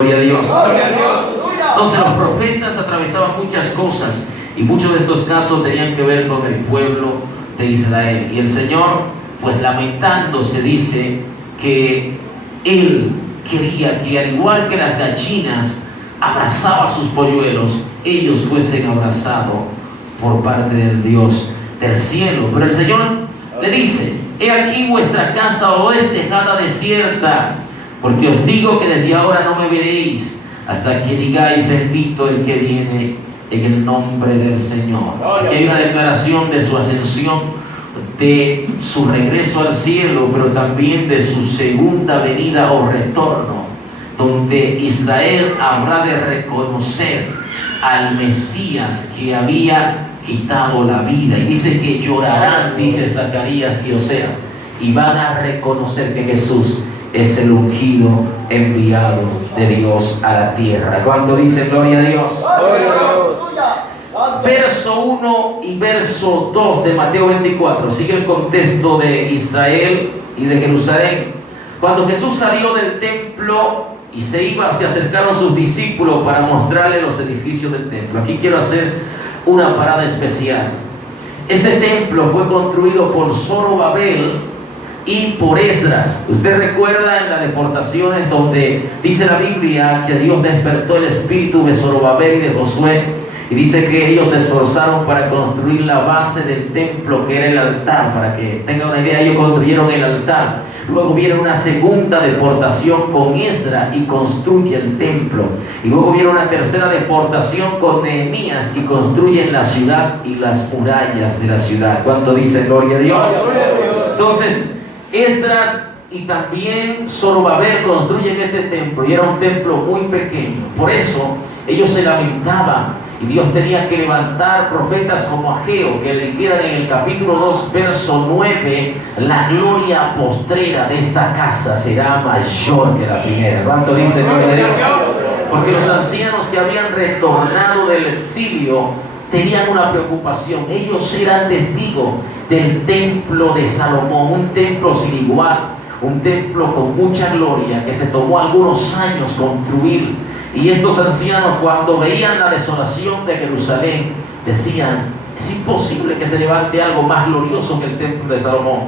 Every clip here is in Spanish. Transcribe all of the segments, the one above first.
Gloria a Dios. Gloria a Dios. Entonces los profetas atravesaban muchas cosas y muchos de estos casos tenían que ver con el pueblo de Israel. Y el Señor, pues lamentándose, dice que Él quería que, al igual que las gallinas abrazaba a sus polluelos, ellos fuesen abrazados por parte del Dios del cielo. Pero el Señor le dice: he aquí vuestra casa os es dejada desierta, porque os digo que desde ahora no me veréis hasta que digáis: bendito el que viene en el nombre del Señor. Aquí hay una declaración de su ascensión, de su regreso al cielo, pero también de su segunda venida o retorno, donde Israel habrá de reconocer al Mesías que había quitado la vida. Y dice que llorarán, dice Zacarías y Oseas, y van a reconocer que Jesús es el ungido enviado de Dios a la tierra. ¿Cuánto dice gloria a Dios? Gloria a Dios. Verso 1 y verso 2 de Mateo 24. Sigue el contexto de Israel y de Jerusalén. Cuando Jesús salió del templo y se acercaron sus discípulos para mostrarle los edificios del templo. Aquí quiero hacer una parada especial. Este templo fue construido por Zorobabel y por Esdras. Usted recuerda en las deportaciones donde dice la Biblia que Dios despertó el espíritu de Zorobabel y de Josué, y dice que ellos se esforzaron para construir la base del templo, que era el altar. Para que tengan una idea, ellos construyeron el altar. Luego viene una segunda deportación con Esdras y construye el templo. Y luego viene una tercera deportación con Nehemías y construyen la ciudad y las murallas de la ciudad. ¿Cuánto dice gloria a Dios? Entonces, Esdras y también Zorobabel construyen este templo, y era un templo muy pequeño. Por eso ellos se lamentaban, y Dios tenía que levantar profetas como Ageo, que le quedan en el capítulo 2, verso 9: la gloria postrera de esta casa será mayor que la primera. ¿Cuánto dice gloria a Dios? Porque los ancianos que habían retornado del exilio tenían una preocupación. Ellos eran testigos del templo de Salomón, un templo sin igual, un templo con mucha gloria que se tomó algunos años construir. Y estos ancianos, cuando veían la desolación de Jerusalén, decían: es imposible que se levante algo más glorioso que el templo de Salomón.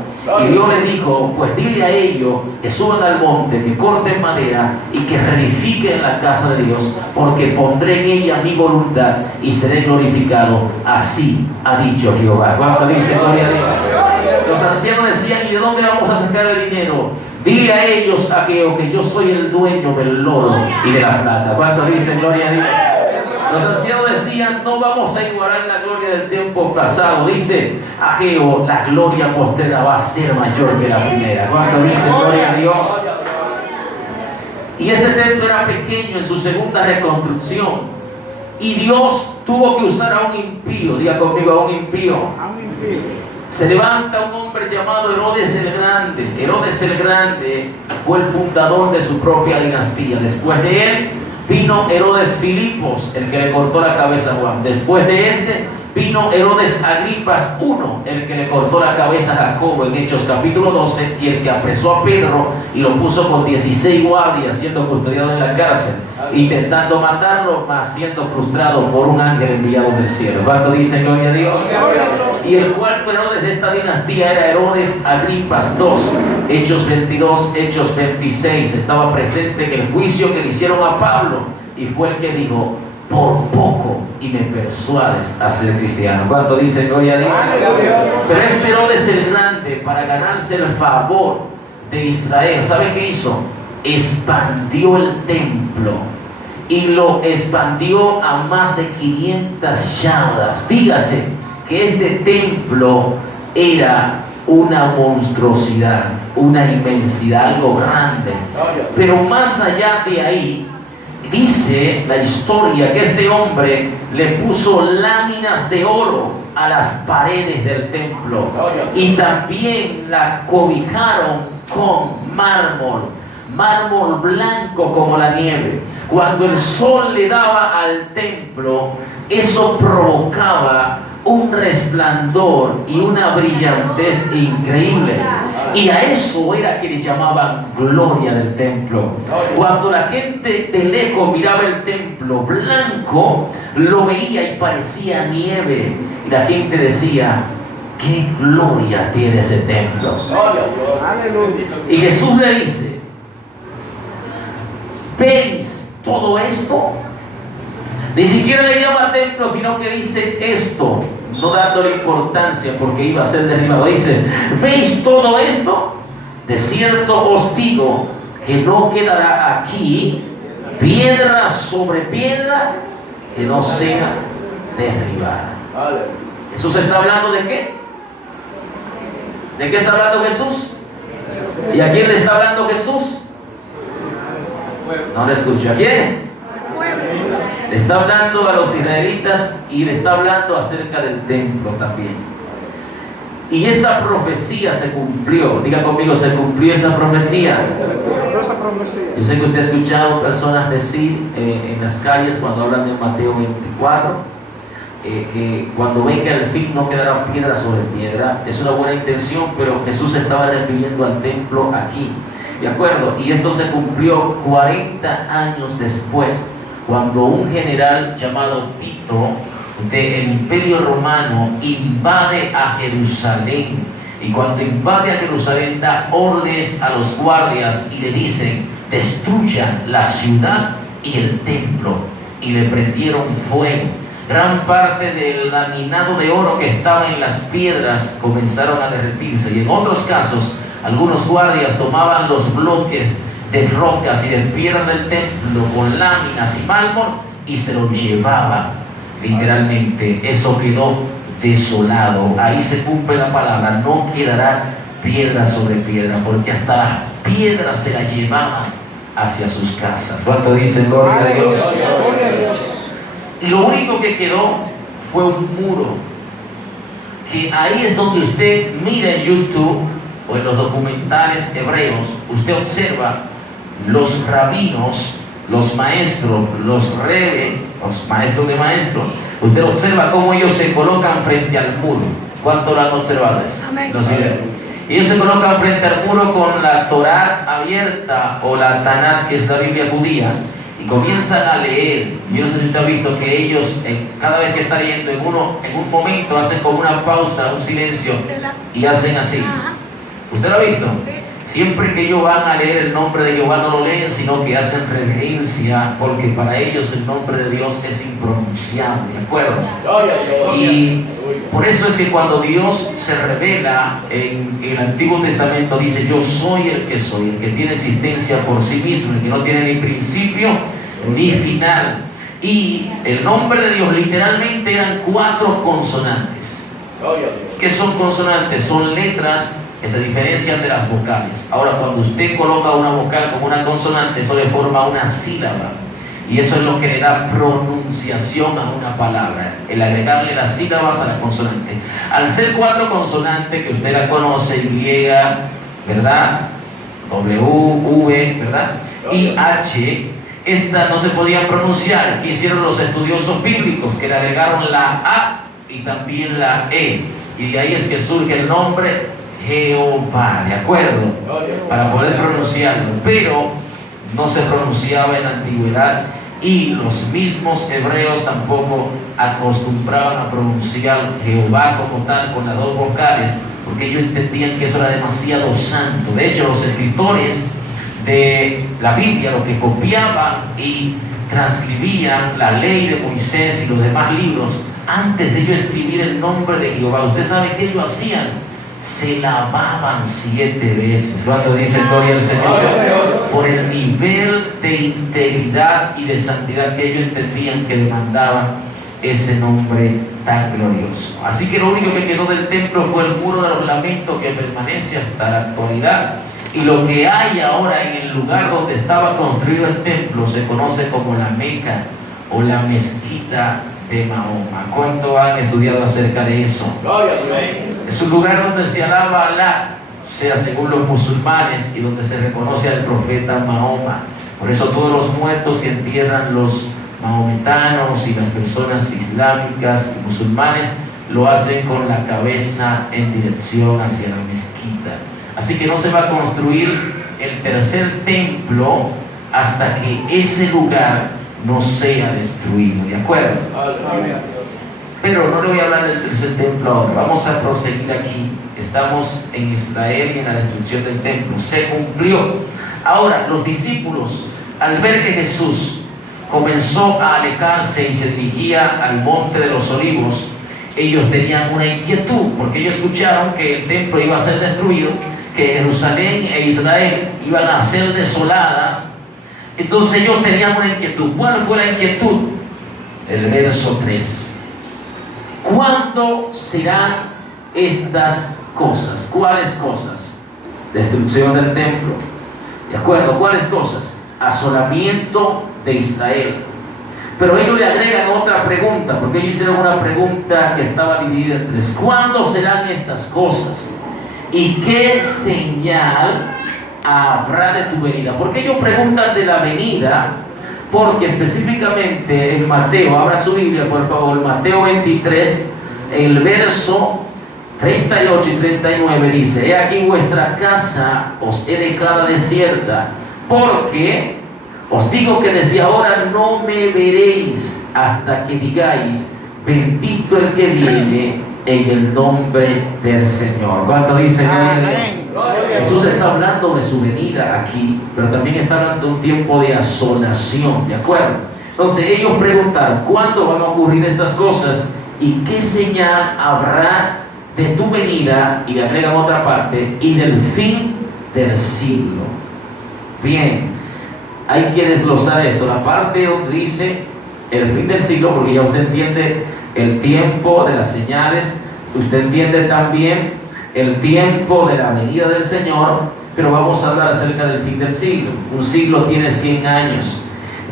Y Dios le dijo: pues dile a ellos que suban al monte, que corten madera y que reedifiquen la casa de Dios, porque pondré en ella mi voluntad y seré glorificado. Así ha dicho Jehová. ¿Cuánto dice gloria a Dios? Los ancianos decían: ¿y de dónde vamos a sacar el dinero? Dile a ellos, Ageo, que yo soy el dueño del oro y de la plata. ¿Cuánto dice gloria a Dios? Los ancianos decían: no vamos a igualar la gloria del tiempo pasado. Dice Ageo: la gloria postrera va a ser mayor que la primera. ¿Cuánto dice gloria a Dios? Y este templo era pequeño en su segunda reconstrucción, y Dios tuvo que usar a un impío. Diga conmigo: a un impío. Se levanta un hombre llamado Herodes el Grande. Herodes el Grande fue el fundador de su propia dinastía. Después de él vino Herodes Filipos, el que le cortó la cabeza a Juan. Después de este vino Herodes Agripas I, el que le cortó la cabeza a Jacobo en Hechos capítulo 12, y el que apresó a Pedro y lo puso con 16 guardias, siendo custodiado en la cárcel, intentando matarlo, mas siendo frustrado por un ángel enviado del cielo. ¿Cuánto dice gloria a Dios? Y el cuarto Herodes de esta dinastía era Herodes Agripas II. Hechos 22, Hechos 26. Estaba presente en el juicio que le hicieron a Pablo, y fue el que dijo: por poco y me persuades a ser cristiano. ¿Cuánto dice gloria a Dios? Pero este Herodes el Grande, para ganarse el favor de Israel, ¿sabe qué hizo? Expandió el templo, y lo expandió a más de 500 yardas. Dígase que este templo era una monstruosidad, una inmensidad, algo grande. Pero más allá de ahí, dice la historia que este hombre le puso láminas de oro a las paredes del templo, y también la cobijaron con mármol blanco como la nieve. Cuando el sol le daba al templo, eso provocaba un resplandor y una brillantez increíble. Y a eso era que le llamaban gloria del templo. Cuando la gente de lejos miraba el templo blanco, lo veía y parecía nieve. Y la gente decía: ¡qué gloria tiene ese templo! Y Jesús le dice: ¿veis todo esto? Ni siquiera le llama templo, sino que dice esto, no dándole importancia porque iba a ser derribado. Dice: ¿veis todo esto? De cierto os digo que no quedará aquí piedra sobre piedra que no sea derribada. Jesús está hablando de qué? ¿De qué está hablando Jesús? ¿Y a quién le está hablando Jesús? No le escucho. ¿A quién? Le está hablando a los israelitas y le está hablando acerca del templo también. Y esa profecía se cumplió. Diga conmigo: se cumplió esa profecía. Yo sé que usted ha escuchado personas decir en las calles cuando hablan de Mateo 24 que cuando venga el fin no quedará piedra sobre piedra. Es una buena intención, pero Jesús se estaba refiriendo al templo aquí. ¿De acuerdo? Y esto se cumplió 40 años después, cuando un general llamado Tito del Imperio Romano invade a Jerusalén. Y cuando invade a Jerusalén da órdenes a los guardias y le dicen: destruyan la ciudad y el templo. Y le prendieron fuego. Gran parte del laminado de oro que estaba en las piedras comenzaron a derretirse. Y en otros casos, algunos guardias tomaban los bloques de rocas y de piedra del templo con láminas y mármol y se lo llevaban. Literalmente, eso quedó desolado. Ahí se cumple la palabra: no quedará piedra sobre piedra, porque hasta las piedras se las llevaban hacia sus casas. ¿Cuánto dicen gloria a Dios? Y lo único que quedó fue un muro, que ahí es donde usted mira en YouTube o en los documentales hebreos, usted observa los rabinos, los maestros, los rebes, los maestros de maestros. Usted observa cómo ellos se colocan frente al muro. ¿Cuánto lo han observado? Los videos. Ellos se colocan frente al muro con la Torá abierta o la Tanat, que es la Biblia judía, y comienzan a leer. Yo no sé si usted ha visto que ellos, cada vez que están leyendo, en un momento hacen como una pausa, un silencio, y hacen así. ¿Usted lo ha visto? Siempre que ellos van a leer el nombre de Jehová no lo leen, sino que hacen reverencia, porque para ellos el nombre de Dios es impronunciable, ¿de acuerdo? Y por eso es que cuando Dios se revela en el Antiguo Testamento, dice: yo soy el que tiene existencia por sí mismo, el que no tiene ni principio ni final. Y el nombre de Dios literalmente eran 4 consonantes. ¿Qué son consonantes? Son letras que se diferencian de las vocales. Ahora, cuando usted coloca una vocal con una consonante, eso le forma una sílaba. Y eso es lo que le da pronunciación a una palabra, el agregarle las sílabas a la consonante. Al ser 4 consonantes, que usted la conoce, Y, ¿verdad? W, V, ¿verdad? Y H, esta no se podía pronunciar. ¿Qué hicieron los estudiosos bíblicos? Que le agregaron la A y también la E. Y de ahí es que surge el nombre Jehová, ¿de acuerdo? Para poder pronunciarlo. Pero no se pronunciaba en la antigüedad, y los mismos hebreos tampoco acostumbraban a pronunciar Jehová como tal con las 2 vocales, porque ellos entendían que eso era demasiado santo. De hecho, los escritores de la Biblia, lo que copiaban y transcribían la ley de Moisés y los demás libros, antes de ellos escribir el nombre de Jehová, ¿usted sabe qué ellos hacían? Se lavaban 7 veces. Cuando dicen gloria al Señor, por el nivel de integridad y de santidad que ellos entendían que demandaban ese nombre tan glorioso. Así que lo único que quedó del templo fue el muro de los lamentos, que permanece hasta la actualidad. Y lo que hay ahora en el lugar donde estaba construido el templo se conoce como la Meca o la mezquita de Mahoma. ¿Cuánto han estudiado acerca de eso? Es un lugar donde se alaba a Alá, o sea, según los musulmanes, y donde se reconoce al profeta Mahoma. Por eso todos los muertos que entierran los mahometanos y las personas islámicas y musulmanes lo hacen con la cabeza en dirección hacia la mezquita. Así que no se va a construir el tercer templo hasta que ese lugar no sea destruido, ¿de acuerdo? Pero no le voy a hablar del tercer templo ahora, vamos a proseguir aquí. Estamos en Israel y en la destrucción del templo, se cumplió. Ahora, los discípulos, al ver que Jesús comenzó a alejarse y se dirigía al monte de los olivos, ellos tenían una inquietud, porque ellos escucharon que el templo iba a ser destruido, que Jerusalén e Israel iban a ser desoladas. Entonces ellos tenían una inquietud. ¿Cuál fue la inquietud? El verso 3. ¿Cuándo serán estas cosas? ¿Cuáles cosas? Destrucción del templo. ¿De acuerdo? ¿Cuáles cosas? Asolamiento de Israel. Pero ellos le agregan otra pregunta, porque ellos hicieron una pregunta que estaba dividida en tres. ¿Cuándo serán estas cosas? ¿Y qué señal habrá de tu venida? Porque ellos preguntan de la venida, porque específicamente en Mateo, abra su Biblia por favor, Mateo 23, el verso 38 y 39 dice: he aquí vuestra casa os he dejado desierta, porque os digo que desde ahora no me veréis hasta que digáis: bendito el que viene en el nombre del Señor. ¿Cuánto dicen gloria a Dios? Jesús está hablando de su venida aquí, pero también está hablando de un tiempo de asolación, ¿de acuerdo? Entonces ellos preguntan: ¿cuándo van a ocurrir estas cosas? ¿Y qué señal habrá de tu venida? Y le agregan otra parte: y del fin del siglo. Bien, hay que desglosar esto. La parte donde dice el fin del siglo, porque ya usted entiende el tiempo de las señales, usted entiende también el tiempo de la venida del Señor, pero vamos a hablar acerca del fin del siglo. Un siglo tiene 100 años,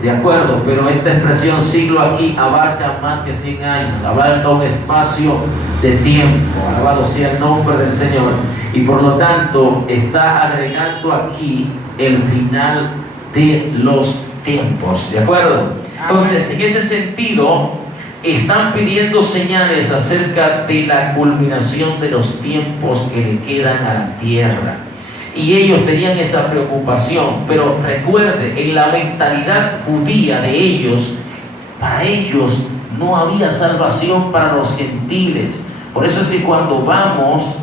de acuerdo, pero esta expresión siglo aquí abarca más que 100 años, abarca un espacio de tiempo. Alabado sea el nombre del Señor. Y por lo tanto está agregando aquí el final de los tiempos, ¿de acuerdo? Entonces, en ese sentido, están pidiendo señales acerca de la culminación de los tiempos que le quedan a la tierra. Y ellos tenían esa preocupación, pero recuerde, en la mentalidad judía de ellos, para ellos no había salvación para los gentiles. Por eso es que cuando vamos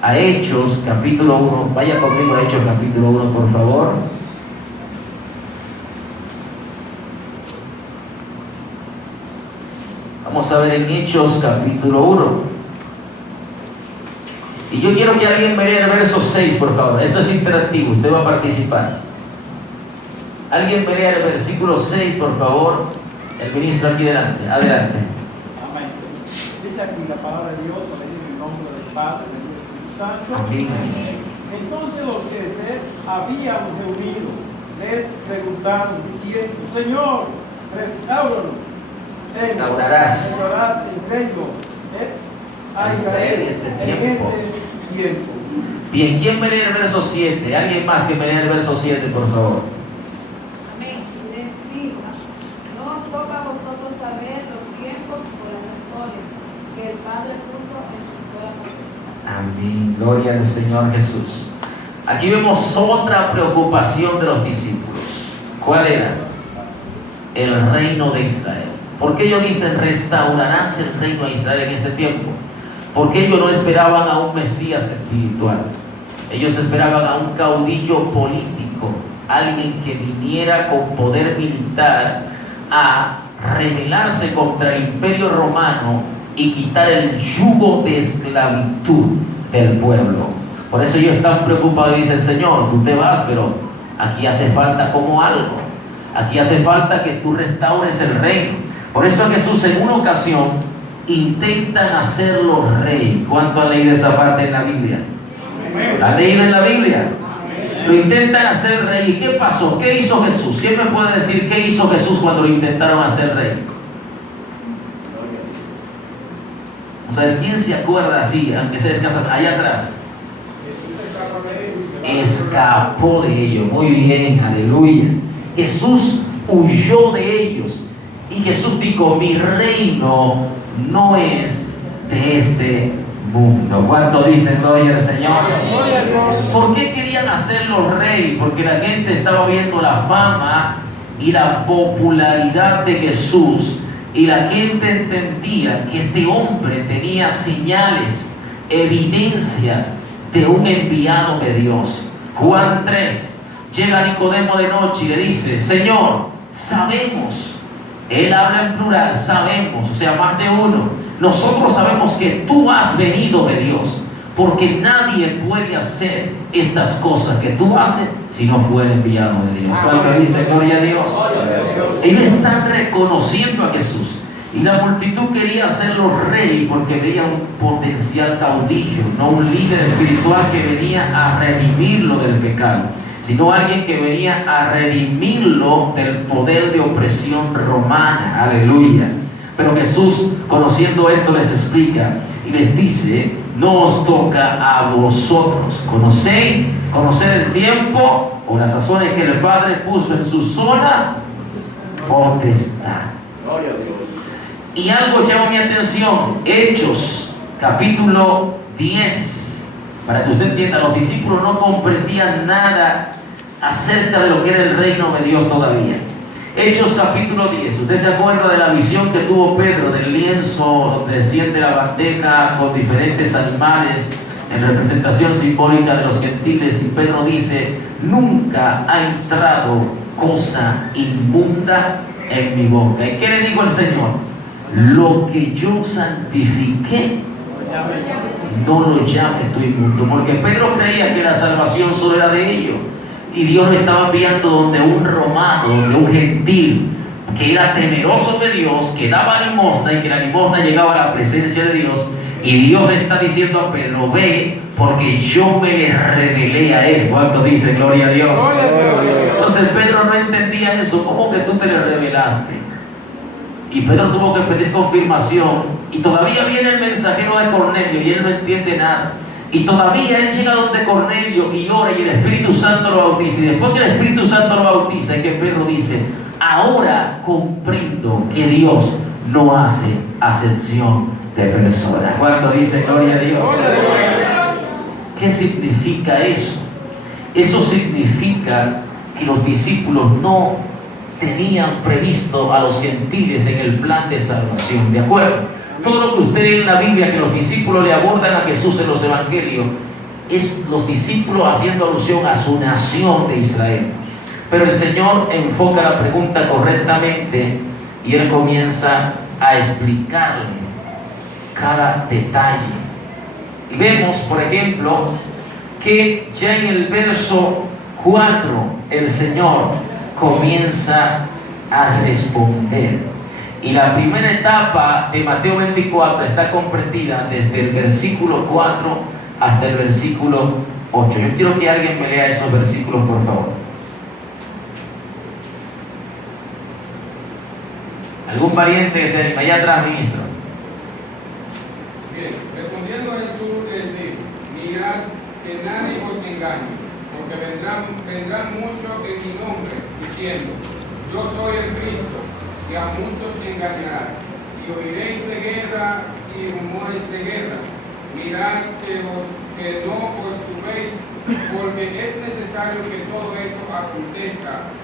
a Hechos capítulo 1, vaya conmigo a Hechos capítulo 1 por favor. Vamos a ver en Hechos capítulo 1. Y yo quiero que alguien me lea el verso 6, por favor. Esto es interactivo, usted va a participar. Alguien me lea el versículo 6, por favor. El ministro aquí delante. Adelante. Amén. Dice aquí la palabra de Dios, en el nombre del Padre, del Espíritu Santo. Amén. Entonces los que se habían reunido les preguntaron diciendo: Señor, restauranos. Restaurarás el reino a Israel en este tiempo. Bien, ¿quién me lee el verso 7? ¿Alguien más que me lea el verso 7, por favor? Amén. Decimos: no os toca a vosotros saber los tiempos o las razones que el Padre puso en su sola potestad. Amén. Gloria al Señor Jesús. Aquí vemos otra preocupación de los discípulos. ¿Cuál era? El reino de Israel. ¿Por qué ellos dicen restaurarás el reino de Israel en este tiempo? Porque ellos no esperaban a un Mesías espiritual. Ellos esperaban a un caudillo político, alguien que viniera con poder militar a rebelarse contra el imperio romano y quitar el yugo de esclavitud del pueblo. Por eso ellos están preocupados y dicen: Señor, tú te vas, pero aquí hace falta como algo. Aquí hace falta que tú restaures el reino. Por eso Jesús en una ocasión intentan hacerlo rey. ¿Cuánto han leído esa parte en la Biblia? ¿Han leído en la Biblia? Lo intentan hacer rey. ¿Y qué pasó? ¿Qué hizo Jesús? ¿Quién me puede decir qué hizo Jesús cuando lo intentaron hacer rey? Vamos a ver, ¿quién se acuerda así, aunque sea escasa, allá atrás? Escapó de ellos. Muy bien, aleluya. Jesús huyó de ellos. Y Jesús dijo: mi reino no es de este mundo. ¿Cuánto dicen gloria al Señor? Gloria a Dios. ¿Por qué querían hacerlo rey? Porque la gente estaba viendo la fama y la popularidad de Jesús, y la gente entendía que este hombre tenía señales, evidencias de un enviado de Dios. Juan 3, llega Nicodemo de noche y le dice: Señor, sabemos, él habla en plural, sabemos, o sea, más de uno, nosotros sabemos que tú has venido de Dios, porque nadie puede hacer estas cosas que tú haces si no fuera enviado de Dios. ¿Cuánto dice gloria a Dios? Ellos están reconociendo a Jesús, y la multitud quería hacerlo rey porque veía un potencial caudillo, no un líder espiritual que venía a redimirlo del pecado, sino alguien que venía a redimirlo del poder de opresión romana. Aleluya. Pero Jesús, conociendo esto, les explica y les dice: no os toca a vosotros. Conocer el tiempo o las sazones que el Padre puso en su sola potestad. Gloria a Dios. Y algo llama mi atención, Hechos capítulo 10, para que usted entienda, los discípulos no comprendían nada acerca de lo que era el reino de Dios todavía. Hechos capítulo 10, usted se acuerda de la visión que tuvo Pedro del lienzo donde desciende la bandeja con diferentes animales en representación simbólica de los gentiles, y Pedro dice: nunca ha entrado cosa inmunda en mi boca. ¿Y qué le dijo el Señor? Lo que yo santifiqué, no lo llame tu inmundo. Porque Pedro creía que la salvación solo era de ellos, y Dios lo estaba enviando donde un romano, donde un gentil que era temeroso de Dios, que daba limosna, y que la limosna llegaba a la presencia de Dios. Y Dios le está diciendo a Pedro: ve, porque yo me le revelé a él. ¿Cuánto dice gloria a Dios? Entonces Pedro no entendía eso. ¿Cómo que tú te le revelaste? Y Pedro tuvo que pedir confirmación, y todavía viene el mensajero de Cornelio y él no entiende nada. Y todavía él llega donde Cornelio y ora, y el Espíritu Santo lo bautiza. Y después que el Espíritu Santo lo bautiza, es que Pedro dice: ahora comprendo que Dios no hace acepción de personas. ¿Cuánto dice gloria a Dios? ¿Qué significa eso? Eso significa que los discípulos no tenían previsto a los gentiles en el plan de salvación. ¿De acuerdo? Todo lo que usted lee en la Biblia que los discípulos le abordan a Jesús en los evangelios, es los discípulos haciendo alusión a su nación de Israel. Pero el Señor enfoca la pregunta correctamente, y Él comienza a explicarle cada detalle. Y vemos, por ejemplo, que ya en el verso 4 el Señor comienza a responder. Y la primera etapa de Mateo 24 está comprendida desde el versículo 4 hasta el versículo 8. Yo quiero que alguien me lea esos versículos, por favor. ¿Algún pariente que se anima? Allá atrás, ministro. Bien, respondiendo a Jesús les dijo: mirad que nadie os engañe, porque vendrán muchos en mi nombre, diciendo: yo soy el Cristo, y a muchos engañará. Y oiréis de guerra y rumores de guerra. Mirad que no os turbéis, porque es necesario que todo esto acontezca,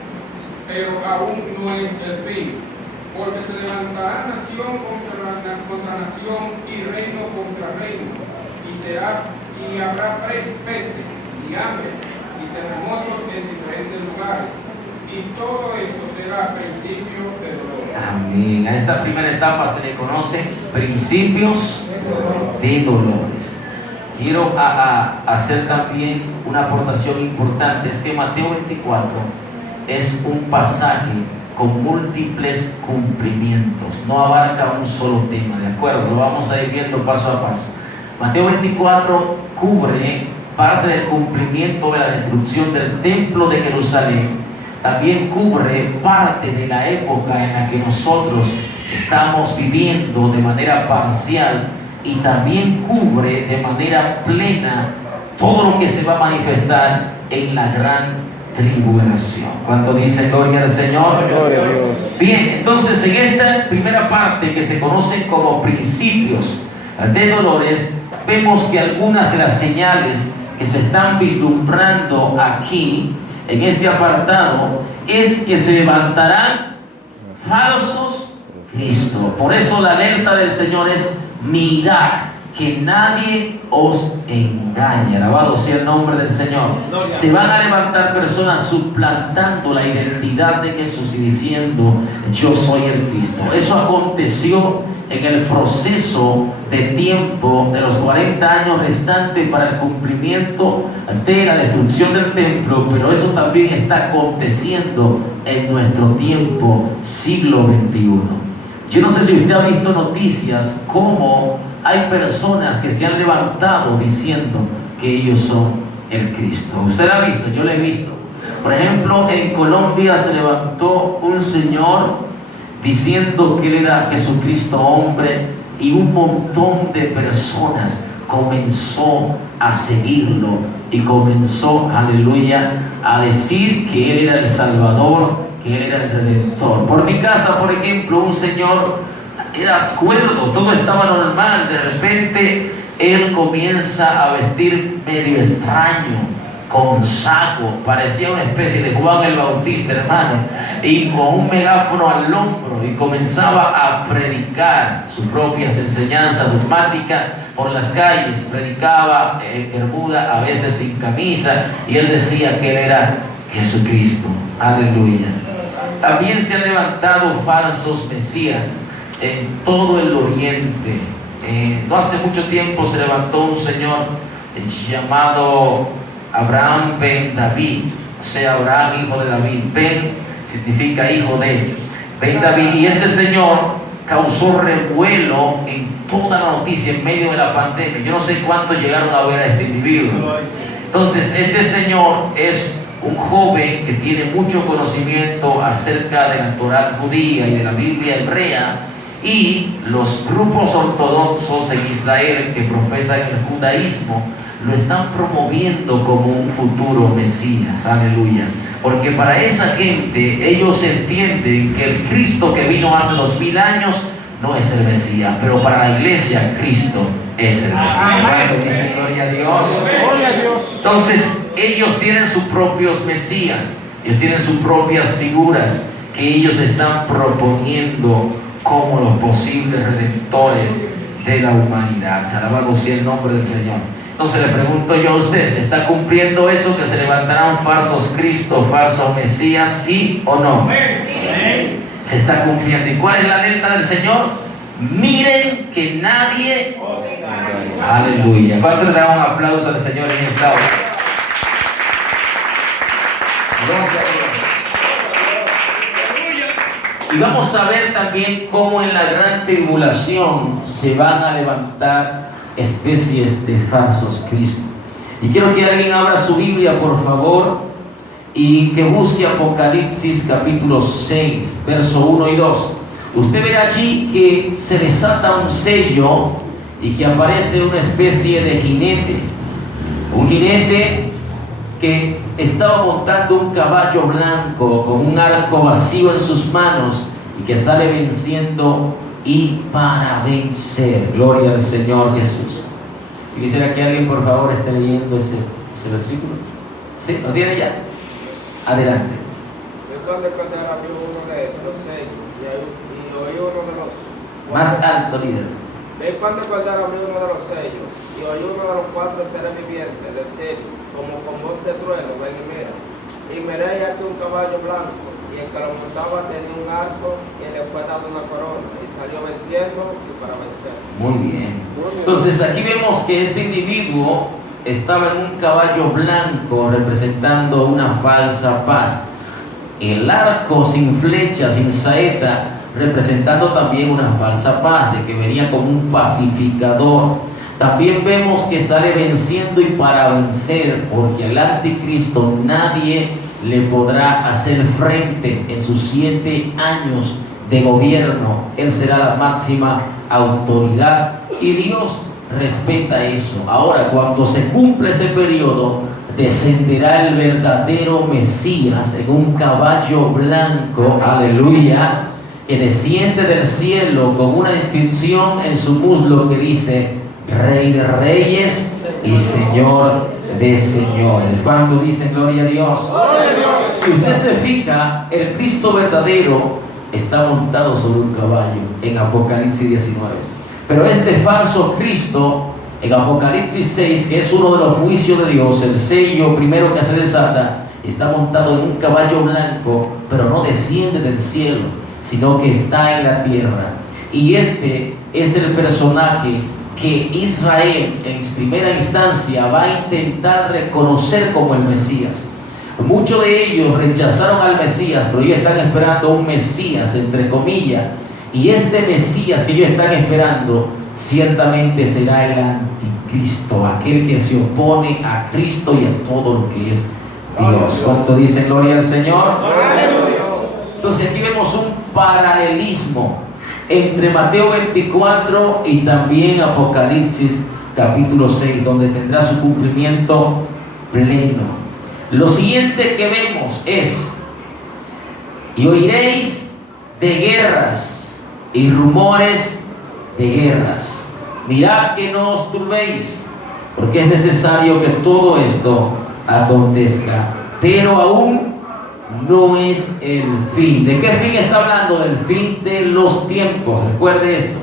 pero aún no es el fin. Porque se levantará nación contra nación y reino contra reino, y habrá peste y hambre y terremotos en diferentes lugares, y todo esto será principio de dolor. Amén. A esta primera etapa se le conoce principios de dolores. Quiero hacer también una aportación importante: es que Mateo 24 es un pasaje con múltiples cumplimientos, no abarca un solo tema, ¿de acuerdo? Lo vamos a ir viendo paso a paso. Mateo 24 cubre parte del cumplimiento de la destrucción del templo de Jerusalén, también cubre parte de la época en la que nosotros estamos viviendo de manera parcial, y también cubre de manera plena todo lo que se va a manifestar en la gran tribulación. ¿Cuánto dice gloria al Señor? Gloria a Dios. Bien, entonces en esta primera parte, que se conocen como principios, de dolores, vemos que algunas de las señales que se están vislumbrando aquí en este apartado es que se levantarán falsos Cristos. Por eso la alerta del Señor es: mirad que nadie os engañe. Alabado sea el nombre del Señor. Se van a levantar personas suplantando la identidad de Jesús y diciendo: yo soy el Cristo. Eso aconteció en el proceso de tiempo de los 40 años restantes para el cumplimiento de la destrucción del templo, pero eso también está aconteciendo en nuestro tiempo, siglo XXI. Yo no sé si usted ha visto noticias cómo hay personas que se han levantado diciendo que ellos son el Cristo. Usted lo ha visto, yo lo he visto. Por ejemplo, en Colombia se levantó un señor diciendo que él era Jesucristo hombre, y un montón de personas comenzó a seguirlo y comenzó, aleluya, a decir que él era el Salvador, que él era el Redentor. Por mi casa, por ejemplo, un señor era cuerdo, todo estaba normal, de repente él comienza a vestir medio extraño, con saco, parecía una especie de Juan el Bautista, hermano, y con un megáfono al hombro, y comenzaba a predicar sus propias enseñanzas dogmáticas por las calles. Predicaba en bermuda, a veces sin camisa, y él decía que él era Jesucristo. Aleluya. También se han levantado falsos mesías en todo el oriente. No hace mucho tiempo se levantó un señor llamado Abraham ben David, o sea, Abraham hijo de David. Ben significa hijo de Ben David, y este señor causó revuelo en toda la noticia en medio de la pandemia. Yo no sé cuántos llegaron a ver a este individuo. Entonces, este señor es un joven que tiene mucho conocimiento acerca de la Torá judía y de la Biblia hebrea, y los grupos ortodoxos en Israel que profesan el judaísmo lo están promoviendo como un futuro Mesías. Aleluya. Porque para esa gente, ellos entienden que el Cristo que vino hace 2000 años no es el Mesías, pero para la iglesia Cristo es el Mesías. Dice gloria a Dios. Gloria a Dios. Entonces ellos tienen sus propios Mesías, ellos tienen sus propias figuras que ellos están proponiendo como los posibles redentores de la humanidad. Alabado sea el nombre del Señor. Entonces le pregunto yo a usted: ¿se está cumpliendo eso, que se levantarán falsos Cristos, falsos Mesías, sí o no? Amén. Se está cumpliendo. ¿Y cuál es la alerta del Señor? Miren que nadie... Aleluya. ¿Cuánto le dan un aplauso al Señor en esta hora? Gloria a Dios. Y vamos a ver también cómo en la gran tribulación se van a levantar especies de falsos Cristos. Y quiero que alguien abra su Biblia, por favor, y que busque Apocalipsis capítulo 6, verso 1 y 2. Usted verá allí que se desata un sello y que aparece una especie de jinete. Un jinete que estaba montando un caballo blanco con un arco vacío en sus manos, y que sale venciendo y para vencer. Gloria al Señor Jesús. Y quisiera que alguien por favor esté leyendo ese versículo. ¿Sí? ¿Lo tiene ya? Adelante. Después de Cordero abrió uno de los sellos y oí uno de los... Más alto, líder. Después de Cordero abrió uno de los sellos y oí uno de los 4 seres vivientes decir, como con voz de trueno: ven y mira. Y miré aquí un caballo blanco, y el que lo montaba tenía un arco, y le fue dado una corona, y salió venciendo y para vencer. Muy bien. Entonces aquí vemos que este individuo estaba en un caballo blanco representando una falsa paz. El arco sin flecha, sin saeta, representando también una falsa paz, de que venía como un pacificador. También vemos que sale venciendo y para vencer, porque al anticristo nadie le podrá hacer frente en sus 7 años de gobierno. Él será la máxima autoridad y Dios respeta eso. Ahora, cuando se cumple ese periodo, descenderá el verdadero Mesías en un caballo blanco, aleluya, que desciende del cielo con una inscripción en su muslo que dice Rey de Reyes y Señor de Señores. ¿Cuánto dicen gloria a Dios? Gloria a Dios. Si usted se fija, el Cristo verdadero está montado sobre un caballo en Apocalipsis 19. Pero este falso Cristo en Apocalipsis 6, que es uno de los juicios de Dios, el sello primero que se desata, está montado en un caballo blanco, pero no desciende del cielo, sino que está en la tierra. Y este es el personaje que Israel en primera instancia va a intentar reconocer como el Mesías. Muchos de ellos rechazaron al Mesías, pero ellos están esperando un Mesías, entre comillas, y este Mesías que ellos están esperando ciertamente será el anticristo, aquel que se opone a Cristo y a todo lo que es Dios. ¿Cuánto dicen gloria al Señor? Entonces aquí vemos un paralelismo entre Mateo 24 y también Apocalipsis capítulo 6, donde tendrá su cumplimiento pleno. Lo siguiente que vemos es: y oiréis de guerras y rumores de guerras. Mirad que no os turbéis, porque es necesario que todo esto acontezca, pero aún no es el fin. ¿De qué fin está hablando? Del fin de los tiempos. Recuerde esto.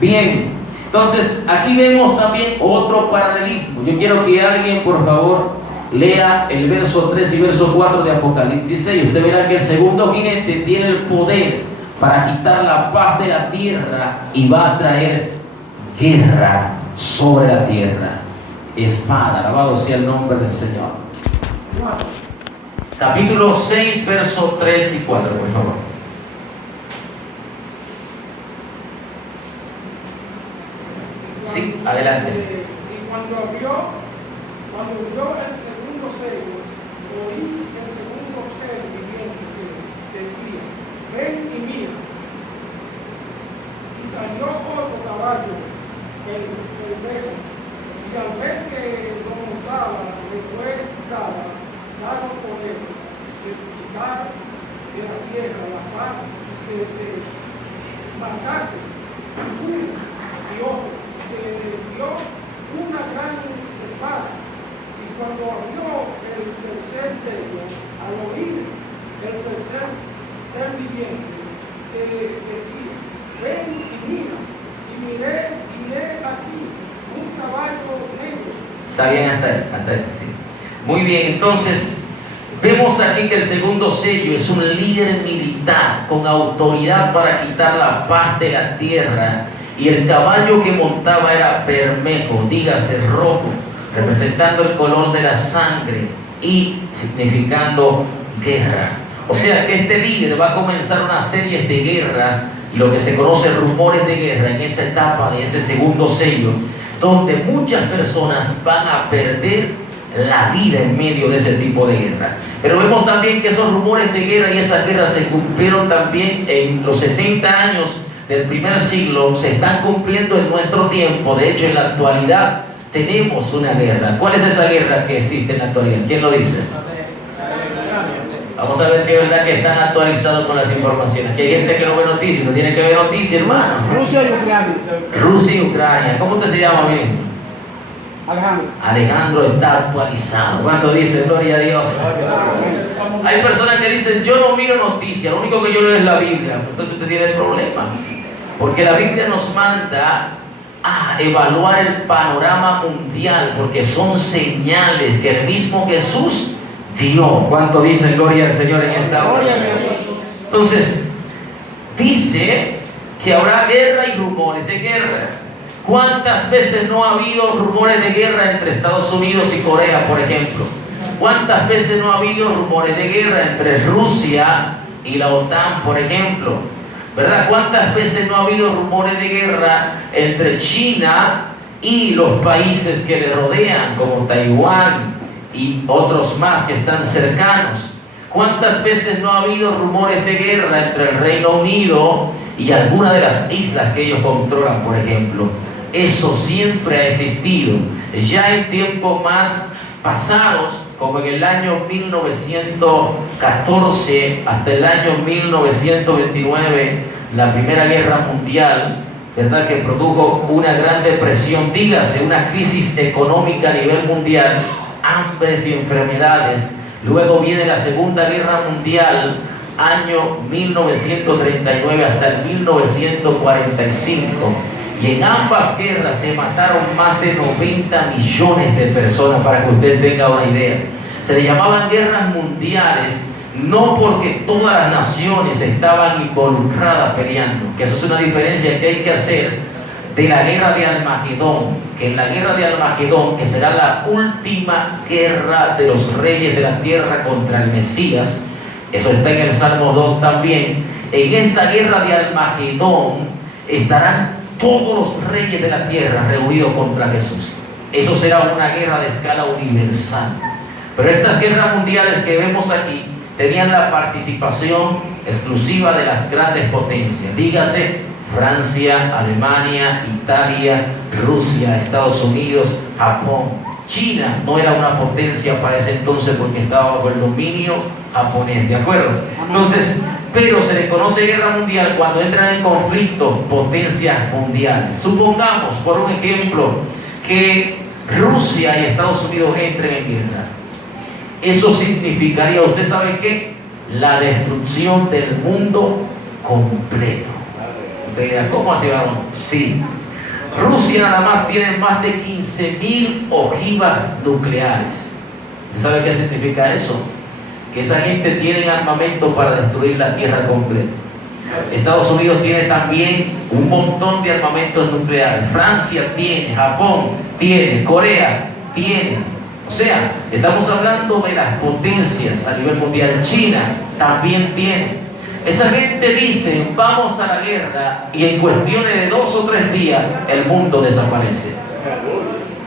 Bien, entonces aquí vemos también otro paralelismo. Yo quiero que alguien, por favor, lea el verso 3 y verso 4 de Apocalipsis 6. Usted verá que el segundo jinete tiene el poder para quitar la paz de la tierra y va a traer guerra sobre la tierra. Espada, alabado sea el nombre del Señor. Capítulo 6, verso 3 y 4, por favor. Sí, adelante. Y cuando vio el segundo sello, oí el segundo ser viviente que decía: ven y mira. Y salió otro caballo, el rey, y al ver que lo montaba, le fue dado poder de quitar de la tierra la paz, que se marcase uno y otro. Se le dio una gran espada. Y cuando abrió el tercer sello, al oír el tercer ser viviente, decía: ven y mira. Y miré aquí un caballo negro. Está bien hasta ahí, sí. Muy bien, entonces vemos aquí que el segundo sello es un líder militar con autoridad para quitar la paz de la tierra, y el caballo que montaba era bermejo, dígase rojo, representando el color de la sangre y significando guerra. O sea que este líder va a comenzar una serie de guerras, y lo que se conoce rumores de guerra en esa etapa de ese segundo sello, donde muchas personas van a perder la vida en medio de ese tipo de guerra. Pero vemos también que esos rumores de guerra y esas guerras se cumplieron también en los 70 años del primer siglo, se están cumpliendo en nuestro tiempo. De hecho, en la actualidad tenemos una guerra. ¿Cuál es esa guerra que existe en la actualidad? ¿Quién lo dice? Vamos a ver si es verdad que están actualizados con las informaciones. Que hay gente que no ve noticias, no tiene que ver noticias, hermano. Rusia y Ucrania. Rusia y Ucrania. ¿Cómo usted se llama bien? Alejandro. Alejandro está actualizado. ¿Cuánto dice? Gloria a Dios. Hay personas que dicen: yo no miro noticias, lo único que yo leo es la Biblia. Entonces usted tiene el problema, porque la Biblia nos manda a evaluar el panorama mundial, porque son señales que el mismo Jesús dio. ¿Cuánto dicen gloria al Señor en esta hora? Entonces dice que habrá guerra y rumores de guerra. ¿Cuántas veces no ha habido rumores de guerra entre Estados Unidos y Corea, por ejemplo? ¿Cuántas veces no ha habido rumores de guerra entre Rusia y la OTAN, por ejemplo? ¿Verdad? ¿Cuántas veces no ha habido rumores de guerra entre China y los países que le rodean, como Taiwán y otros más que están cercanos? ¿Cuántas veces no ha habido rumores de guerra entre el Reino Unido y alguna de las islas que ellos controlan, por ejemplo? Eso siempre ha existido. Ya en tiempos más pasados, como en el año 1914 hasta el año 1929, la Primera Guerra Mundial, ¿verdad?, que produjo una gran depresión, dígase, una crisis económica a nivel mundial, hambres y enfermedades. Luego viene la Segunda Guerra Mundial, año 1939 hasta el 1945. Y en ambas guerras se mataron más de 90 millones de personas, para que usted tenga una idea. Se le llamaban guerras mundiales, no porque todas las naciones estaban involucradas peleando, que eso es una diferencia que hay que hacer de la guerra de Armagedón, que en la guerra de Armagedón, que será la última guerra de los reyes de la tierra contra el Mesías, eso está en el Salmo 2 también. En esta guerra de Armagedón estarán todos los reyes de la tierra reunidos contra Jesús. Eso será una guerra de escala universal. Pero estas guerras mundiales que vemos aquí tenían la participación exclusiva de las grandes potencias, dígase Francia, Alemania, Italia, Rusia, Estados Unidos, Japón. China no era una potencia para ese entonces porque estaba bajo el dominio japonés, ¿de acuerdo? Entonces, pero se le conoce guerra mundial cuando entran en conflicto potencias mundiales. Supongamos, por un ejemplo, que Rusia y Estados Unidos entren en guerra. Eso significaría, ¿usted sabe qué? La destrucción del mundo completo. Usted dirá, ¿cómo así, varón? Sí. Rusia nada más tiene más de 15.000 ojivas nucleares. ¿Usted sabe qué significa eso? Que esa gente tiene armamento para destruir la tierra completa. Estados Unidos tiene también un montón de armamentos nucleares. Francia tiene, Japón tiene, Corea tiene. O sea, estamos hablando de las potencias a nivel mundial. China también tiene. Esa gente dice, vamos a la guerra, y en cuestiones de 2 o 3 días el mundo desaparece.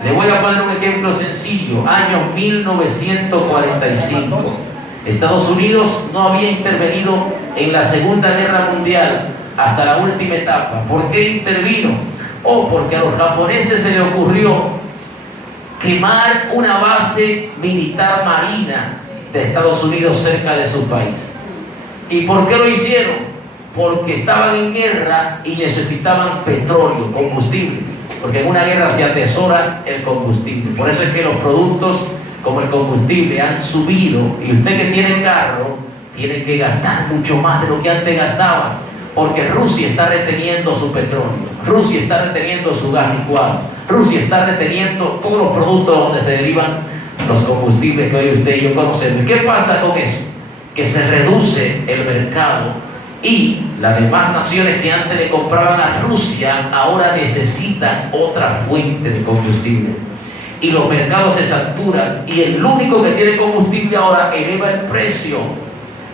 Le voy a poner un ejemplo sencillo. Año 1945. Estados Unidos no había intervenido en la Segunda Guerra Mundial hasta la última etapa. ¿Por qué intervino? Porque a los japoneses se les ocurrió quemar una base militar marina de Estados Unidos cerca de su país. ¿Y por qué lo hicieron? Porque estaban en guerra y necesitaban petróleo, combustible. Porque en una guerra se atesora el combustible. Por eso es que los productos como el combustible han subido, y usted que tiene carro tiene que gastar mucho más de lo que antes gastaba, porque Rusia está reteniendo su petróleo, Rusia está reteniendo su gas licuado, Rusia está reteniendo todos los productos donde se derivan los combustibles que hoy usted y yo conocemos. ¿Y qué pasa con eso? Que se reduce el mercado y las demás naciones que antes le compraban a Rusia ahora necesitan otra fuente de combustible. Y los mercados se saturan, y el único que tiene combustible ahora eleva el precio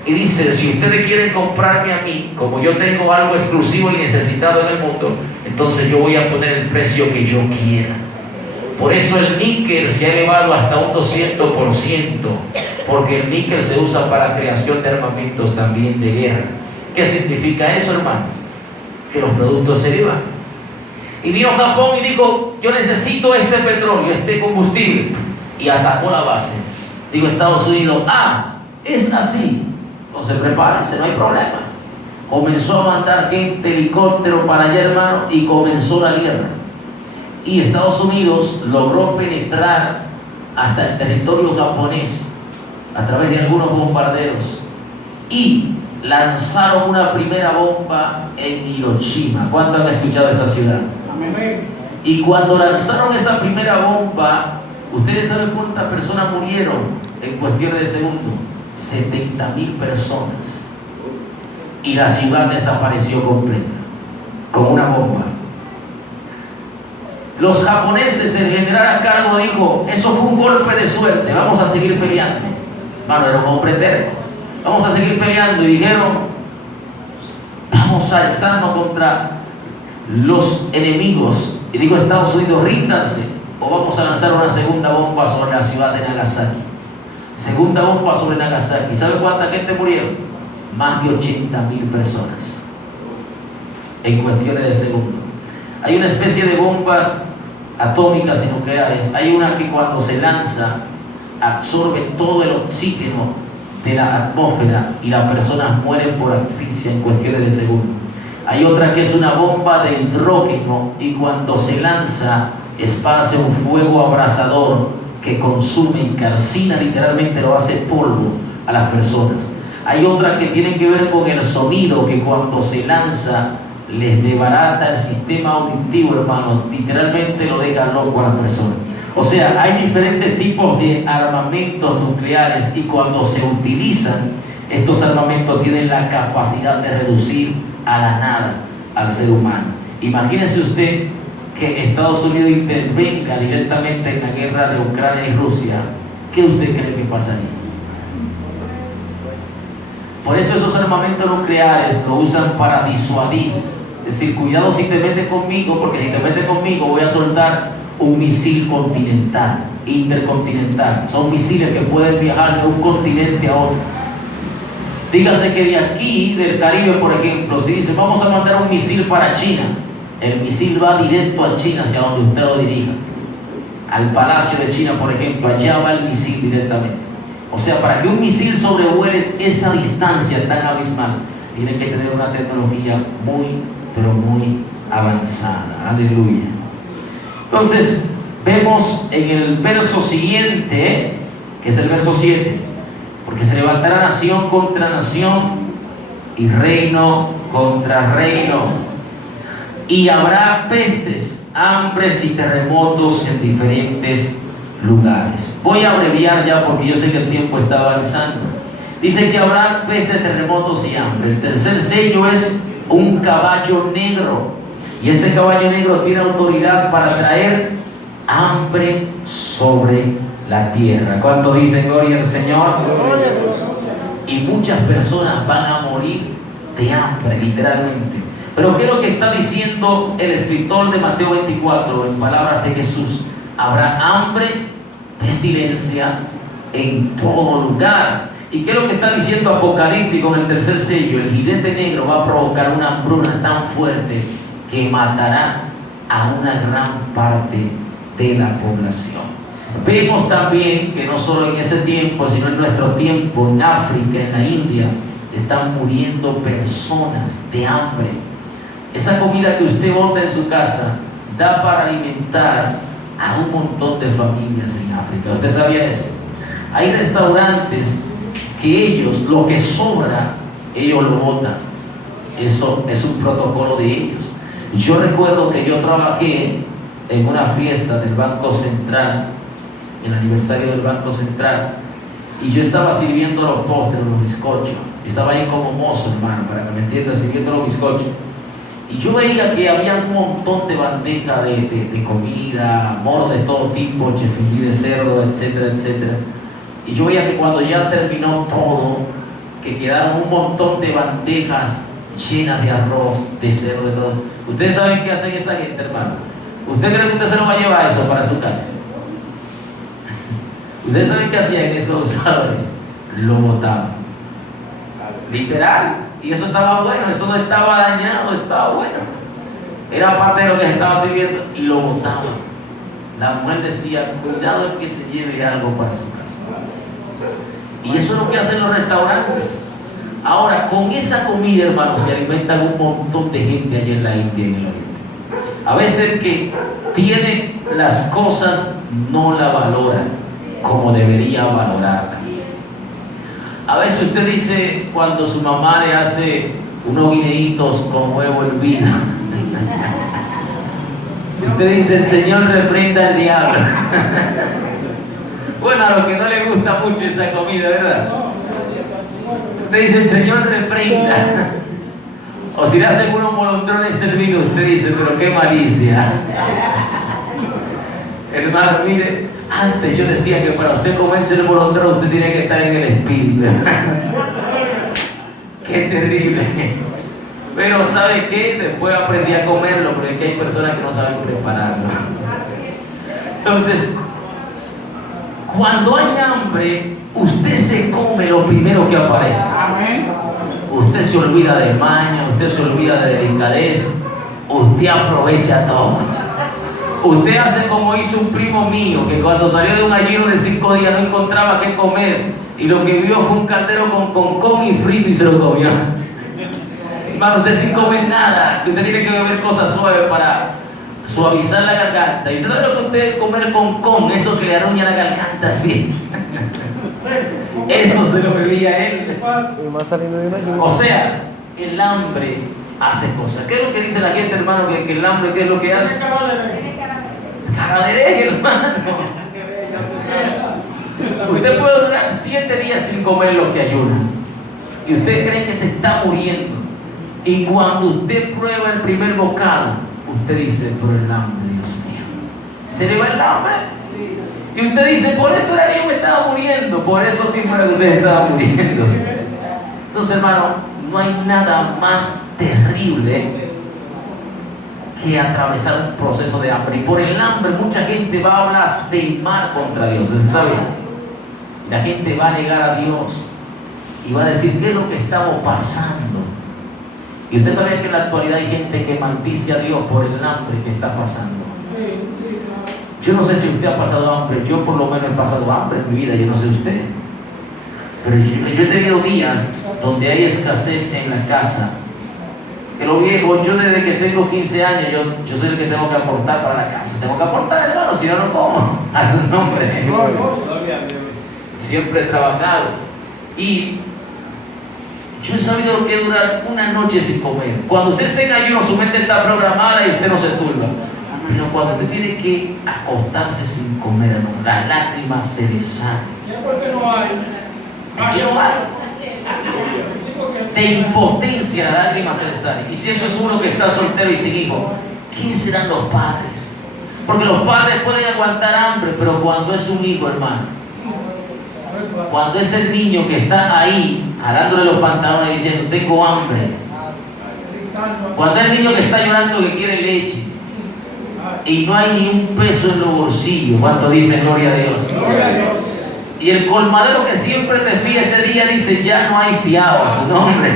y dice, si ustedes quieren comprarme a mí, como yo tengo algo exclusivo y necesitado en el mundo, entonces yo voy a poner el precio que yo quiera. Por eso el níquel se ha elevado hasta un 200%, porque el níquel se usa para creación de armamentos también de guerra. ¿Qué significa eso, hermano? Que los productos se elevan. Y vino Japón y dijo, yo necesito este petróleo, este combustible, y atacó la base. Digo, Estados Unidos, es así, entonces prepárense, no hay problema. Comenzó a mandar gente, helicóptero para allá, hermano, y comenzó la guerra. Y Estados Unidos logró penetrar hasta el territorio japonés a través de algunos bombarderos, y lanzaron una primera bomba en Hiroshima. ¿Cuántos han escuchado esa ciudad? Y cuando lanzaron esa primera bomba, ¿ustedes saben cuántas personas murieron en cuestiones de segundos? 70.000 personas. Y la ciudad desapareció completa, con una bomba. Los japoneses, el general a cargo dijo, eso fue un golpe de suerte, vamos a seguir peleando. Mano, era un hombre terco. Vamos a seguir peleando, y dijeron, vamos a alzarnos contra los enemigos. Y dijo Estados Unidos, ríndanse, o vamos a lanzar una segunda bomba sobre la ciudad de Nagasaki. Segunda bomba sobre Nagasaki. ¿Sabe cuánta gente murieron? Más de 80.000 personas en cuestiones de segundos. Hay una especie de bombas atómicas y nucleares. Hay una que cuando se lanza absorbe todo el oxígeno de la atmósfera y las personas mueren por asfixia en cuestiones de segundos. Hay otra que es una bomba de hidrógeno y cuando se lanza esparce un fuego abrasador que consume y calcina, literalmente lo hace polvo a las personas. Hay otra que tiene que ver con el sonido, que cuando se lanza les desbarata el sistema auditivo, hermano, literalmente lo deja loco a la persona. O sea, hay diferentes tipos de armamentos nucleares y cuando se utilizan, estos armamentos tienen la capacidad de reducir a la nada al ser humano. Imagínese usted que Estados Unidos intervenga directamente en la guerra de Ucrania y Rusia. ¿Qué usted cree que pasaría? Por eso esos armamentos nucleares lo usan para disuadir. Es decir, cuidado si te metes conmigo, porque si te metes conmigo voy a soltar un misil continental, intercontinental. Son misiles que pueden viajar de un continente a otro. Dígase que de aquí, del Caribe, por ejemplo, si dice vamos a mandar un misil para China, el misil va directo a China, hacia donde usted lo dirija. Al Palacio de China, por ejemplo, allá va el misil directamente. O sea, para que un misil sobrevuele esa distancia tan abismal, tiene que tener una tecnología muy, pero muy avanzada. Aleluya. Entonces, vemos en el verso siguiente, que es el verso 7, porque se levantará nación contra nación y reino contra reino. Y habrá pestes, hambres y terremotos en diferentes lugares. Voy a abreviar ya porque yo sé que el tiempo está avanzando. Dice que habrá pestes, terremotos y hambre. El tercer sello es un caballo negro. Y este caballo negro tiene autoridad para traer hambre sobre la tierra. ¿Cuánto dicen gloria al Señor? Y muchas personas van a morir de hambre, literalmente. Pero ¿qué es lo que está diciendo el escritor de Mateo 24 en palabras de Jesús? Habrá hambres, pestilencia en todo lugar. ¿Y qué es lo que está diciendo Apocalipsis con el tercer sello? El jinete negro va a provocar una hambruna tan fuerte que matará a una gran parte de la población. Vemos también que no solo en ese tiempo, sino en nuestro tiempo, en África, en la India, están muriendo personas de hambre. Esa comida que usted bota en su casa da para alimentar a un montón de familias en África. ¿Usted sabía eso? Hay restaurantes que ellos, lo que sobra, ellos lo botan. Eso es un protocolo de ellos. Yo recuerdo que yo trabajé en una fiesta del Banco Central, el aniversario del Banco Central, y yo estaba sirviendo los postres, los bizcochos. Estaba ahí como mozo, hermano, para que me entiendan, sirviendo los bizcochos. Y yo veía que había un montón de bandejas de comida, moro de todo tipo, chefilí de cerdo, etcétera, etcétera. Y yo veía que cuando ya terminó todo, que quedaron un montón de bandejas llenas de arroz, de cerdo, de todo. ¿Ustedes saben qué hacen esa gente, hermano? ¿Usted cree que usted se lo va a llevar eso para su casa? ¿Ustedes saben qué hacían esos ladrones? Lo botaban. Literal. Y eso estaba bueno, eso no estaba dañado, estaba bueno. Era parte de lo que se estaba sirviendo y lo botaban. La mujer decía, cuidado el que se lleve algo para su casa. Y eso es lo que hacen los restaurantes. Ahora, con esa comida, hermanos, se alimentan un montón de gente allá en la India y en el Oriente. A veces el que tiene las cosas no la valora como debería valorarla. A veces usted dice, cuando su mamá le hace unos guineitos con huevo hervido, usted dice, el Señor reprenda al diablo. Bueno, a los que no les gusta mucho esa comida, ¿verdad? Usted dice, el Señor reprenda. O si le hacen unos molondrones servidos, usted dice, pero qué malicia. Hermano, mire, antes yo decía que para usted comerse el molondrón usted tiene que estar en el espíritu. Qué terrible. Pero ¿sabe qué? Después aprendí a comerlo, porque es que hay personas que no saben prepararlo. Entonces, cuando hay hambre, usted se come lo primero que aparece. Usted se olvida de maña, usted se olvida de delicadeza, usted aprovecha todo. Usted hace como hizo un primo mío, que cuando salió de un ayuno de 5 días no encontraba qué comer, y lo que vio fue un caldero con y frito y se lo comió. Hermano, usted sin comer nada, usted tiene que beber cosas suaves para suavizar la garganta. Y usted sabe lo que usted comer con, eso que le aruña la garganta así. Eso se lo bebía él. O sea, el hambre hace cosas. ¿Qué es lo que dice la gente, hermano? Que el hambre, ¿qué es lo que hace? Cara de hereje, hermano. Usted puede durar 7 días sin comer lo que ayuna. Y usted cree que se está muriendo. Y cuando usted prueba el primer bocado, usted dice, por el hambre, Dios mío. Se le va el hambre. Y usted dice, por esto era que yo me estaba muriendo. Por eso mismo era que usted estaba muriendo. Entonces, hermano, no hay nada más terrible que atravesar un proceso de hambre. Y por el hambre mucha gente va a blasfemar contra Dios. ¿Sabe? La gente va a negar a Dios y va a decir, ¿qué es lo que estamos pasando? Y usted sabe que en la actualidad hay gente que maldice a Dios por el hambre que está pasando. Yo no sé si usted ha pasado hambre. Yo por lo menos he pasado hambre en mi vida. Yo no sé usted. Pero yo he tenido días donde hay escasez en la casa. Que lo viejo, yo desde que tengo 15 años, yo soy el que tengo que aportar para la casa. Tengo que aportar, hermano, si no, no como. A su nombre. Siempre he trabajado. Y yo he sabido lo que es durar una noche sin comer. Cuando usted tenga ayuno, su mente está programada y usted no se turba. Pero cuando usted tiene que acostarse sin comer, hermano, las lágrimas se le salen. ¿Por no hay? ¿Qué no hay? De impotencia la lágrima se le sale. Y si eso es uno que está soltero y sin hijo, ¿quién serán los padres? Porque los padres pueden aguantar hambre, pero cuando es un hijo, hermano, cuando es el niño que está ahí jalándole los pantalones y diciendo tengo hambre, cuando es el niño que está llorando que quiere leche y no hay ni un peso en los bolsillos, ¿cuánto dicen gloria a Dios? Gloria a Dios. Y el colmadero que siempre te fía ese día dice ya no hay fiado a su nombre.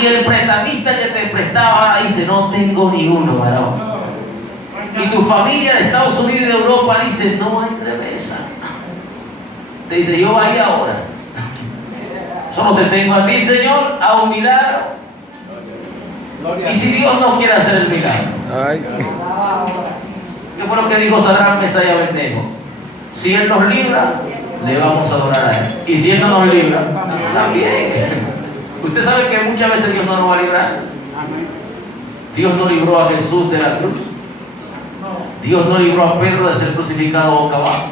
Y el prestamista que te prestaba ahora dice no tengo ni uno, varón. Y tu familia de Estados Unidos y de Europa dice no hay remesa. Te dice yo voy ahora. Solo te tengo a ti, Señor, a un milagro. Y si Dios no quiere hacer el milagro, ¿qué fue lo que dijo Sadrach, Mesach y Abednego? Si Él nos libra, le vamos a adorar a Él. Y si Él no nos libra, también. Usted sabe que muchas veces Dios no nos va a librar. Dios no libró a Jesús de la cruz. Dios no libró a Pedro de ser crucificado boca abajo.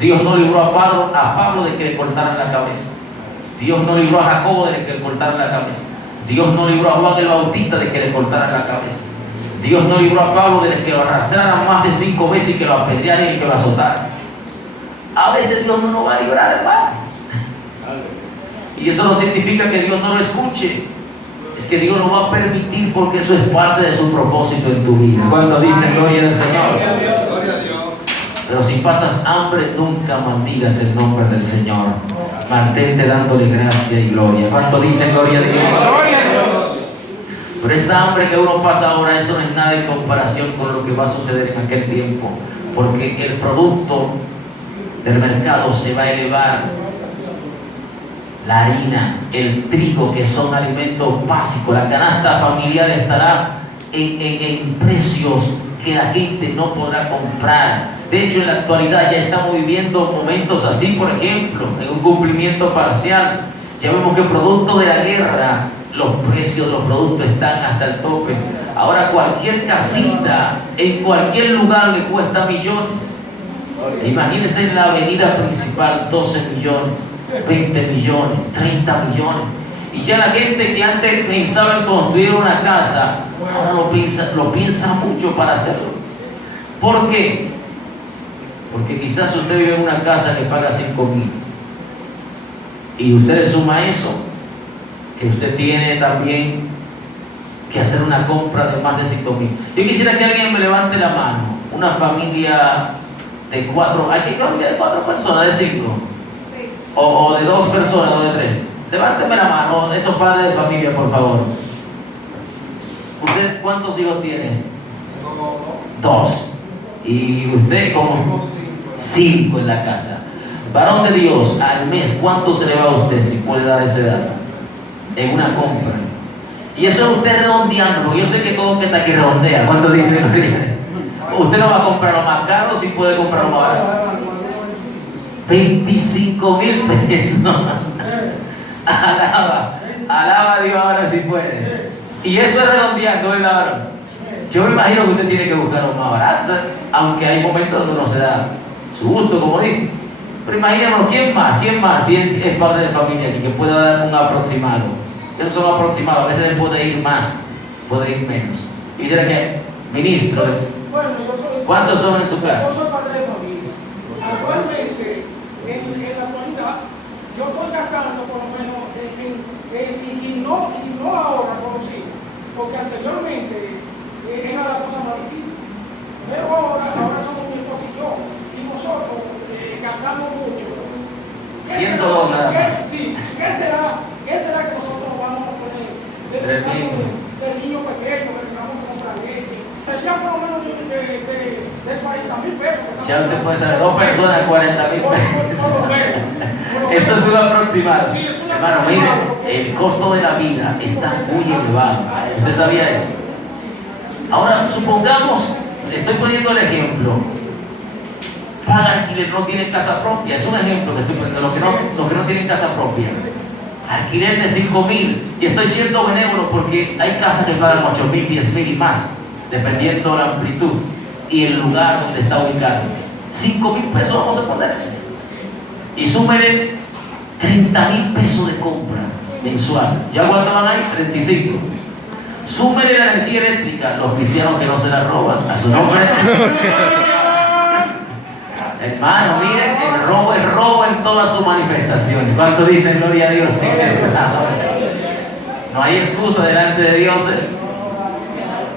Dios no libró a Pablo de que le cortaran la cabeza. Dios no libró a Jacobo de que le cortaran la cabeza. Dios no libró a Juan el Bautista de que le cortaran la cabeza. Dios no libró a Pablo de que lo arrastraran más de 5 veces y que lo apedrearan y que lo azotaran. A veces Dios no nos va a librar, hermano. Y eso no significa que Dios no lo escuche. Es que Dios lo va a permitir porque eso es parte de su propósito en tu vida. Cuando dicen gloria al Señor. Pero si pasas hambre, nunca maldigas el nombre del Señor. Mantente dándole gracia y gloria. ¿Cuánto dicen gloria a Dios? Pero esta hambre que uno pasa ahora, eso no es nada en comparación con lo que va a suceder en aquel tiempo. Porque el producto del mercado se va a elevar. La harina, el trigo, que son alimentos básicos, la canasta familiar estará en precios que la gente no podrá comprar. De hecho, en la actualidad ya estamos viviendo momentos así, por ejemplo, en un cumplimiento parcial. Ya vemos que producto de la guerra, los precios de los productos están hasta el tope. Ahora cualquier casita, en cualquier lugar le cuesta millones. Imagínense en la avenida principal, 12 millones, 20 millones, 30 millones. Y ya la gente que antes pensaba en construir una casa, ahora lo piensa mucho para hacerlo. ¿Por qué? Porque quizás usted vive en una casa que paga 5,000 y usted le suma eso, que usted tiene también que hacer una compra de más de 5,000. Yo quisiera que alguien me levante la mano, una familia de 4, ¿hay que familia de 4 personas, de 5? O de 2 personas, o de 3. Levánteme la mano, esos padres de familia, por favor. ¿Usted cuántos hijos tiene? 2. Y usted como 5 en la casa. Varón de Dios, al mes, ¿cuánto se le va a usted si puede dar ese dato? En una compra. Y eso es usted redondeando, porque yo sé que todo el que está aquí redondea. ¿Cuánto dice? Usted no va a comprar lo más caro si puede comprar lo más barato. 25,000 pesos. Alaba a Dios ahora si puede. Y eso es redondeando, ¿verdad, varón? Yo me imagino que usted tiene que buscar lo más barato, aunque hay momentos donde uno se da su gusto, como dice. Pero imaginémonos, ¿quién más es padre de familia aquí que pueda dar un aproximado? Esos son aproximados, a veces puede ir más, puede ir menos. Y será que, ministros, Bueno, yo soy, ¿cuántos son en su casa? Yo soy padre de familia. Actualmente, en la actualidad, yo estoy gastando por lo menos y no ahora conocido, porque anteriormente era la cosa más difícil. Pero ahora somos mi esposo y yo, y nosotros gastamos mucho. $100 nada más. Sí, ¿qué será que nosotros vamos a poner del niño pequeño que vamos a comprar leche? Sería por lo menos de 40,000 pesos. Ya usted puede saber, 2 personas, 40,000 pesos. Eso es un aproximado. Sí, es un Hermano, mire, el costo de la vida está muy elevado. ¿Usted sabía eso? Ahora, supongamos, estoy poniendo el ejemplo. Paga alquiler, no tiene casa propia. Es un ejemplo que estoy poniendo. Los que no tienen casa propia. Alquiler de 5,000. Y estoy siendo benévolo porque hay casas que pagan 8,000, 10,000 y más, dependiendo la amplitud y el lugar donde está ubicado. 5,000 pesos vamos a poner. Y súmele 30,000 pesos de compra mensual. ¿Ya cuánto van ahí? 35. Súmele la energía eléctrica, los cristianos que no se la roban, a su nombre. Hermano, miren, el robo es robo en todas sus manifestaciones. ¿Cuánto dicen gloria a Dios en esto? No hay excusa delante de Dios.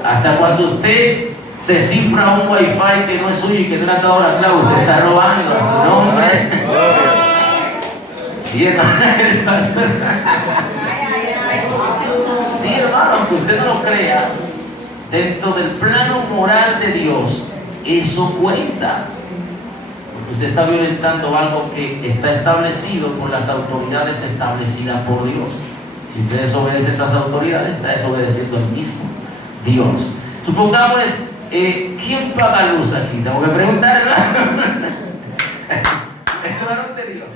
Hasta cuando usted descifra un wifi que no es suyo y que no le ha dado la clave, usted está robando a su nombre. Sí, hermano. Sí, hermano, aunque usted no lo crea, dentro del plano moral de Dios, eso cuenta. Porque usted está violentando algo que está establecido por las autoridades establecidas por Dios. Si usted desobedece esas autoridades, está desobedeciendo al mismo Dios. Supongamos, ¿quién paga luz aquí? Tengo que preguntar, ¿verdad? ¿Es varón de Dios?